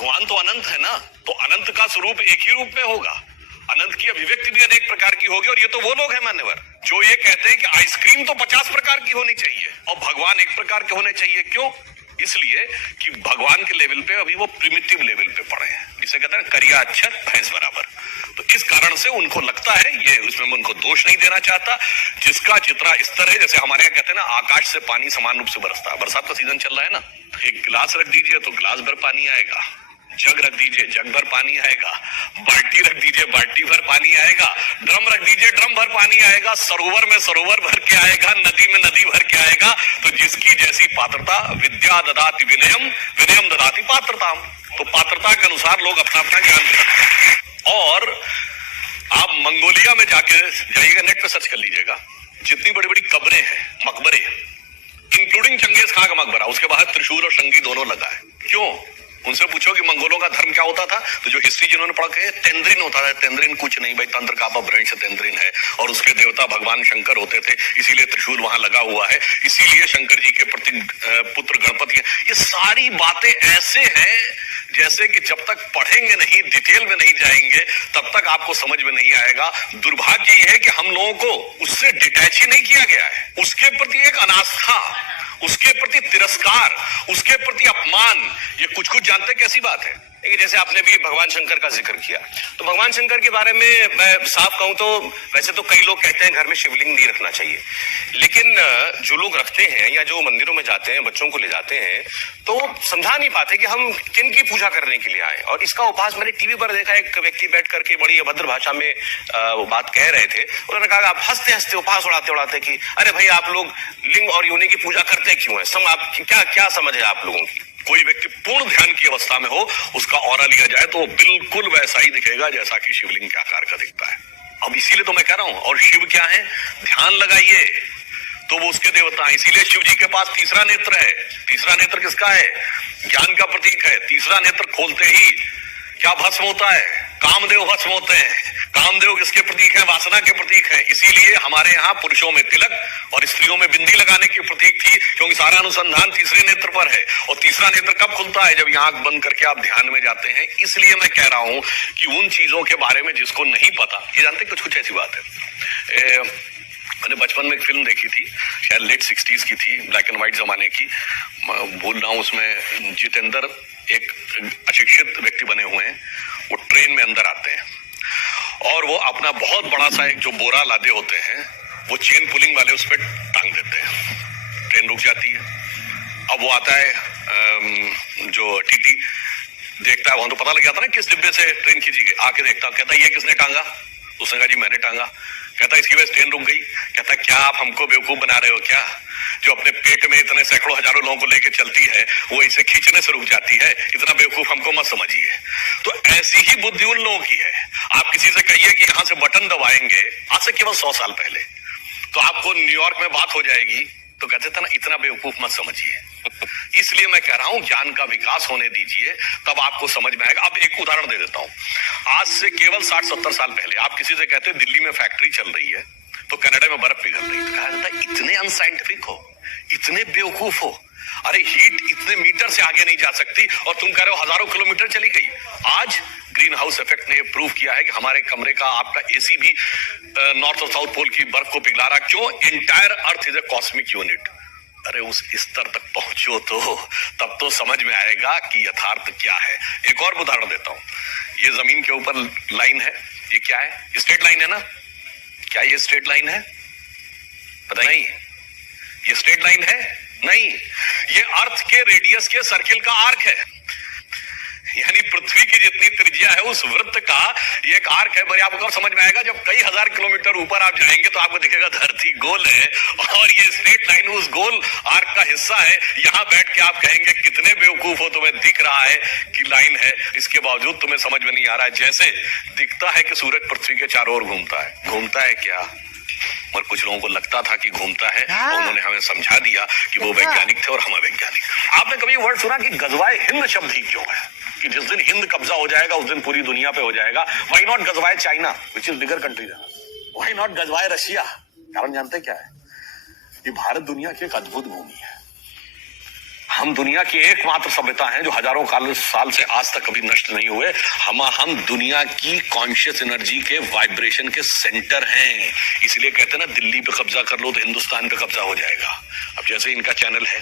भगवान तो अनंत है ना, तो अनंत का स्वरूप एक ही रूप में होगा। अनंत की अभिव्यक्ति भी अनेक प्रकार की होगी। और ये तो वो लोग हैं मान्यवर जो ये कहते हैं कि आइसक्रीम तो 50 प्रकार की होनी चाहिए और भगवान एक प्रकार के होने चाहिए। क्यों? इसलिए कि भगवान के लेवल पे अभी वो प्रिमिटिव लेवल पे पड़े हैं, जिसे कहते हैं करिया अक्षर भैंस बराबर। तो इस कारण से उनको लगता है, ये उसमें मैं उनको दोष नहीं देना चाहता, जिसका जितना स्तर है, जैसे हमारे यहाँ कहते हैं ना आकाश से पानी समान रूप से बरसता है। बरसात का सीजन चल रहा है ना, एक गिलास रख दीजिए तो गिलास भर पानी आएगा, जग रख दीजिए जग भर पानी आएगा, बाल्टी रख दीजिए बाल्टी भर पानी आएगा, ड्रम रख दीजिए ड्रम भर पानी आएगा, सरोवर में सरोवर भर के आएगा, नदी में नदी भर के आएगा। तो जिसकी जैसी पात्रता, विद्या ददाति विनयम, विनयम ददाति पात्रता। तो पात्रता के अनुसार लोग अपना अपना ज्ञान देते। और आप मंगोलिया में जाइएगा, नेट पे सर्च कर लीजिएगा, जितनी बड़ी बड़ी कब्रें हैं, मकबरे, इंक्लूडिंग चंगेज खां का मकबरा, उसके बाहर त्रिशूल और शंगी दोनों लगा है। क्यों? उनसे पूछो कि मंगोलों का धर्म क्या होता था, तो जो हिस्ट्री जिन्होंने पढ़ा है तेंद्रिन होता था। तेंद्रिन कुछ नहीं भाई, तंत्र का अपभ्रंश तेंद्रिन है और उसके देवता भगवान शंकर होते थे, इसीलिए त्रिशूल वहां लगा हुआ है, इसीलिए शंकर जी के प्रति पुत्र गणपति। ये सारी बातें ऐसे हैं जैसे कि जब तक पढ़ेंगे नहीं, डिटेल में नहीं जाएंगे, तब तक आपको समझ में नहीं आएगा। दुर्भाग्य ये है कि हम लोगों को उससे डिटैच ही नहीं किया गया है। उसके प्रति एक अनास्था, उसके प्रति तिरस्कार, उसके प्रति अपमान, ये कुछ कुछ जानते कैसी बात है। देखिए, जैसे आपने भी भगवान शंकर का जिक्र किया, तो भगवान शंकर के बारे में मैं साफ कहूं तो वैसे तो कई लोग कहते हैं घर में शिवलिंग नहीं रखना चाहिए, लेकिन जो लोग रखते हैं या जो मंदिरों में जाते हैं, बच्चों को ले जाते हैं, तो समझा नहीं पाते कि हम किन की पूजा करने के लिए आए। और इसका उपास मैंने टीवी पर देखा, एक व्यक्ति बैठ करके बड़ी अभद्र भाषा में वो बात कह रहे थे। उन्होंने कहा आप हंसते हंसते उपास उड़ाते उड़ाते कि अरे भाई आप लोग लिंग और योनि की पूजा करते क्यों है, आप क्या समझ है आप लोगों की। कोई व्यक्ति पूर्ण ध्यान की अवस्था में हो, उसका ऑरा लिया जाए तो बिल्कुल वैसा ही दिखेगा जैसा कि शिवलिंग के आकार का दिखता है। अब इसीलिए तो मैं कह रहा हूं। और शिव क्या है, ध्यान लगाइए तो वो उसके देवता हैं। इसीलिए शिव जी के पास तीसरा नेत्र है। तीसरा नेत्र किसका है? ज्ञान का प्रतीक है। तीसरा नेत्र खोलते ही क्या भस्म होता है? कामदेव भस्म होते हैं। कामदेव किसके प्रतीक है? वासना के प्रतीक है। इसीलिए हमारे यहाँ पुरुषों में तिलक और स्त्रियों में बिंदी लगाने की प्रतीक थी, क्योंकि सारा अनुसंधान तीसरे नेत्र पर है। और तीसरा नेत्र कब खुलता है? जब आंख बंद करके आप ध्यान में जाते हैं। इसलिए मैं कह रहा हूं कि उन चीजों के बारे में जिसको नहीं पता, ये जानते कुछ कुछ ऐसी बात है। मैंने बचपन में एक फिल्म देखी थी, शायद लेट 60s की थी, ब्लैक एंड व्हाइट जमाने की, मैं भूल रहा हूं। उसमें जितेंद्र एक अशिक्षित व्यक्ति बने हुए हैं, वो ट्रेन में अंदर आते हैं और वो अपना बहुत बड़ा सा एक जो बोरा लादे होते हैं, वो चेन पुलिंग वाले उस पर टांग देते हैं। ट्रेन रुक जाती है। अब वो आता है जो टीटी, देखता है, वहां तो पता लग जाता ना किस डिब्बे से ट्रेन खींची गई। आके देखता, कहता ये किसने टांगा? उसने कहा जी मैंने टांगा। कहता इसकी वजह से ट्रेन रुक गई। कहता क्या आप हमको बेवकूफ बना रहे हो क्या? जो अपने पेट में इतने सैकड़ों हजारों लोगों को लेकर चलती है, वो इसे खींचने से रुक जाती है। इतना बेवकूफ हमको मत समझिए। तो ऐसी ही बुद्धि उन लोगों की है। आप किसी से कहिए कि यहां से बटन दबाएंगे, आज से केवल 100 साल पहले, तो आपको न्यूयॉर्क में बात हो जाएगी, तो कहते थे ना इतना बेवकूफ मत समझिए। इसलिए मैं कह रहा हूं ज्ञान का विकास होने दीजिए, तब आपको समझ में आएगा। अब एक उदाहरण दे देता हूं। आज से केवल 60-70 साल पहले आप किसी से कहते दिल्ली में फैक्ट्री चल रही है, तो कनाडा में बर्फ पिघल रही है, कहा जाता है इतने अनसाइंटिफिक हो, इतने बेवकूफ हो, अरे हीट इतने मीटर से आगे नहीं जा सकती और तुम कह रहे हो हजारों किलोमीटर चली गई। आज ग्रीन हाउस इफेक्ट ने प्रूव किया है कि हमारे कमरे का आपका एसी भी नॉर्थ और साउथ पोल की बर्फ को पिघला रहा। क्यों? Entire earth is a cosmic unit. अरे उस स्तर तक पहुंचो तो तब तो समझ में आएगा कि यथार्थ क्या है। एक और उदाहरण देता हूं। ये जमीन के ऊपर लाइन है, ये क्या है? स्ट्रेट लाइन है ना? क्या ये स्ट्रेट लाइन है? पता नहीं। ये स्ट्रेट लाइन है? नहीं। ये अर्थ के रेडियस के सर्किल का आर्क है, यानी पृथ्वी की जितनी त्रिज्या है उस वृत्त का ये एक आर्क है। बड़ी आपको समझ में आएगा जब कई हजार किलोमीटर ऊपर आप जाएंगे तो आपको दिखेगा धरती गोल है और ये स्ट्रेट लाइन उस गोल आर्क का हिस्सा है। यहां बैठ के आप कहेंगे कितने बेवकूफ हो, तुम्हें दिख रहा है कि लाइन है, इसके बावजूद तुम्हें समझ में नहीं आ रहा है। जैसे दिखता है कि सूरज पृथ्वी के चारों ओर घूमता है। घूमता है क्या? और कुछ लोगों को लगता था कि घूमता है, उन्होंने हमें समझा दिया कि वो वैज्ञानिक थे और हम अवैज्ञानिक। आपने कभी वर्ड सुना कि गजवाए हिंद शब्द ही क्यों है? कि जिस दिन हिंद कब्जा हो जाएगा उस दिन पूरी दुनिया पे हो जाएगा। व्हाई नॉट गजवाए China which is bigger country? Why not गजवाए रशिया? कारण जानते क्या है? ये भारत दुनिया की एक अद्भुत भूमि है। हम दुनिया की एकमात्र सभ्यता हैं जो हजारों साल से आज तक कभी नष्ट नहीं हुए। हम दुनिया की कॉन्शियस एनर्जी के वाइब्रेशन के सेंटर हैं। इसलिए कहते हैं ना, दिल्ली पे कब्जा कर लो तो हिंदुस्तान पे कब्जा हो जाएगा। अब जैसे इनका चैनल है,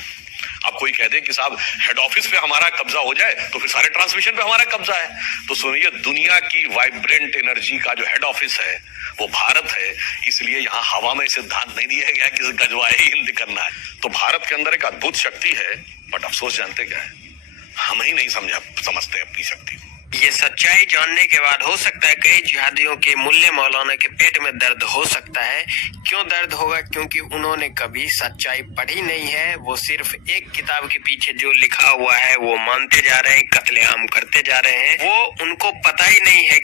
अब कोई कह दे कि साहब हेड ऑफिस पे हमारा कब्जा हो जाए तो फिर सारे ट्रांसमिशन पे हमारा कब्जा है। तो सुनिए, दुनिया की वाइब्रेंट एनर्जी का जो हेड ऑफिस है वो भारत है। इसलिए यहाँ हवा में सिद्धांत नहीं दिया गया कि गजवाए हिंद करना है। तो भारत के अंदर एक अद्भुत शक्ति है, बट अफसोस जानते क्या है, हम ही नहीं समझते अपनी शक्ति को। ये सच्चाई जानने के बाद हो सकता है कई जिहादियों के मुल्ले मौलाना के पेट में दर्द हो सकता है। क्यों दर्द होगा? क्योंकि उन्होंने कभी सच्चाई पढ़ी नहीं है। वो सिर्फ एक किताब के पीछे जो लिखा हुआ है वो मानते जा रहे हैं, कत्लेआम करते जा रहे हैं। वो उनको पता ही नहीं है